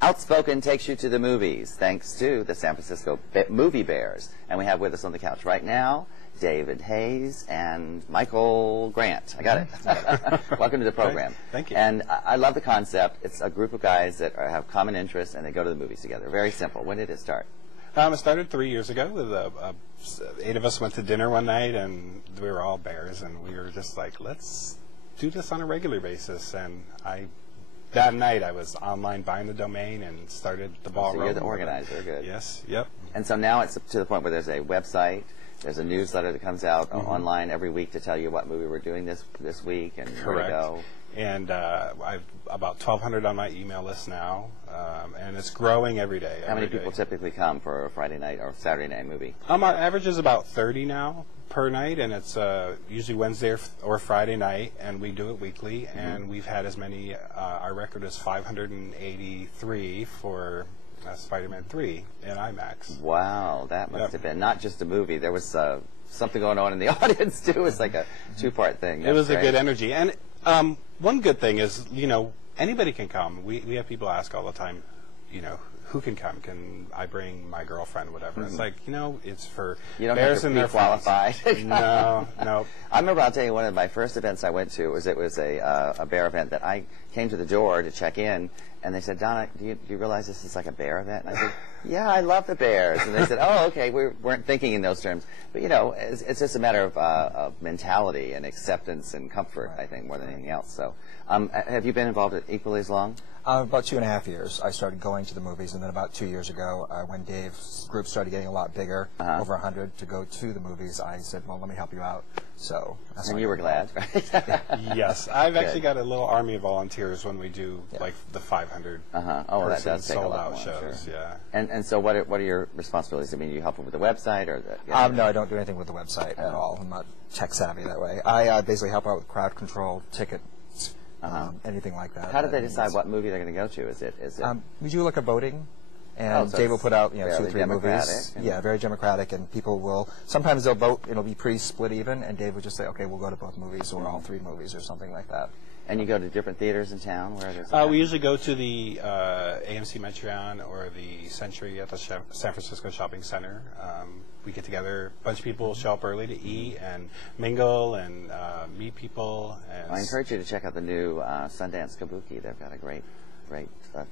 Outspoken takes you to the movies, thanks to the San Francisco MovieBears. And we have with us on the couch right now David Hayes and Michael Grant. I got it. Welcome to the program. Thank you. And I love the concept. It's a group of guys that have common interests, and they go to the movies together. Very simple. When did it start? It started 3 years ago. With 8 of us went to dinner one night, and we were all bears, and we were just like, let's do this on a regular basis. And that night I was online buying the domain and started the ball rolling. You're the organizer. Good. Yes. Yep. And so now it's to the point where there's a website. There's a newsletter that comes out online every week to tell you what movie we're doing this week and where to go. And I've about 1,200 on my email list now, and it's growing every day. How many people typically come for a Friday night or Saturday night movie? Our average is about 30 now per night, and it's usually Wednesday or Friday night, and we do it weekly. And we've had as many. Our record is 583 for Spider-Man 3 in IMAX. Wow, that must have been not just a movie. There was something going on in the audience too. It's like a two-part thing. It was a good energy, and one good thing is, anybody can come. We have people ask all the time, who can come? Can I bring my girlfriend, whatever? It's like, it's for bears and their qualified. No. I remember, I'll tell you, one of my first events I went to was a bear event that I came to the door to check in, and they said, Donna, do you realize this is like a bear event? And I said, yeah, I love the bears. And they said, oh, okay, we weren't thinking in those terms. But, it's just a matter of mentality and acceptance and comfort, I think, more than anything else. So have you been involved equally as long? About 2.5 years. I started going to the movies, and then about 2 years ago, when Dave's group started getting a lot bigger, over 100 to go to the movies, I said, well, let me help you out. So and you were glad, right? Yes. I've actually got a little army of volunteers when we do, like, the 500 Oh, that does take a lot sold-out more, shows. sure. Yeah. And so what are your responsibilities? I mean, you help them with the website? Or no, I don't do anything with the website at all. I'm not tech-savvy that way. I basically help out with crowd control, tickets, anything like that. How do they decide what movie they're going to go to? Is it? We do like a voting, and Dave will put out 2 or 3 movies. Yeah, very democratic, and people will sometimes they'll vote. It'll be pretty split even, and Dave will just say, okay, we'll go to both movies or all 3 movies or something like that. And you go to different theaters in town? Where we usually go to the AMC Metreon or the Century at the San Francisco Shopping Center. We get together, a bunch of people show up early to eat and mingle and meet people. And I encourage you to check out the new Sundance Kabuki. They've got a great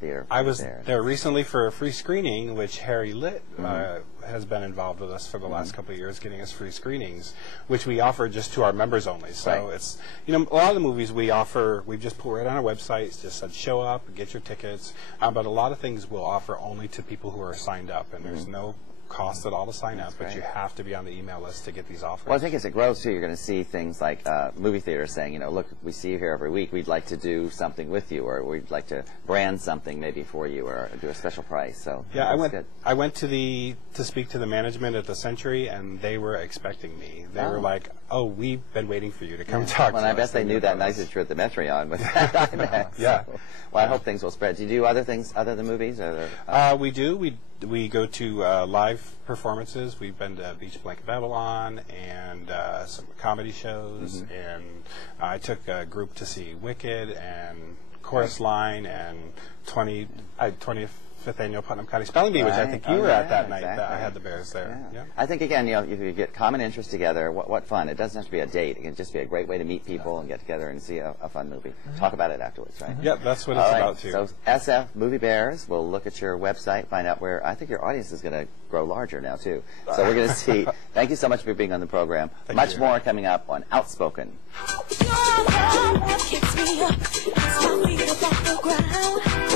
theater. I was there recently for a free screening, which Harry Litt has been involved with us for the last couple of years, getting us free screenings, which we offer just to our members only. So it's, a lot of the movies we offer, we've just put right on our website. It's just said show up, get your tickets. But a lot of things we'll offer only to people who are signed up, and there's no cost at all to sign up, but you have to be on the email list to get these offers. Well, I think as it grows, too, you're going to see things like movie theaters saying, look, we see you here every week. We'd like to do something with you, or we'd like to brand something maybe for you, or do a special price. So yeah, I went to speak to the management at the Century, and they were expecting me. They were like, oh, we've been waiting for you to come talk to us. Well, I bet they knew that night that you were at the Metreon with that IMAX. Yeah. So, well, I hope things will spread. Do you do other things other than movies? Or we do. We go to live performances. We've been to Beach Blanket Babylon and some comedy shows. And I took a group to see Wicked and Chorus Line and 25th Annual Putnam County Spelling Bee, which I think you were at that night. That I had the Bears there. Yeah. I think, again, if you get common interests together, what fun. It doesn't have to be a date. It can just be a great way to meet people and get together and see a fun movie. Talk about it afterwards, right? Yep, that's what it's about, too. So SF MovieBears, we'll look at your website, find out where. I think your audience is going to grow larger now, too. So we're going to see. Thank you so much for being on the program. Much more coming up on Outspoken. Your love kicks me up, it's my feet up off the ground.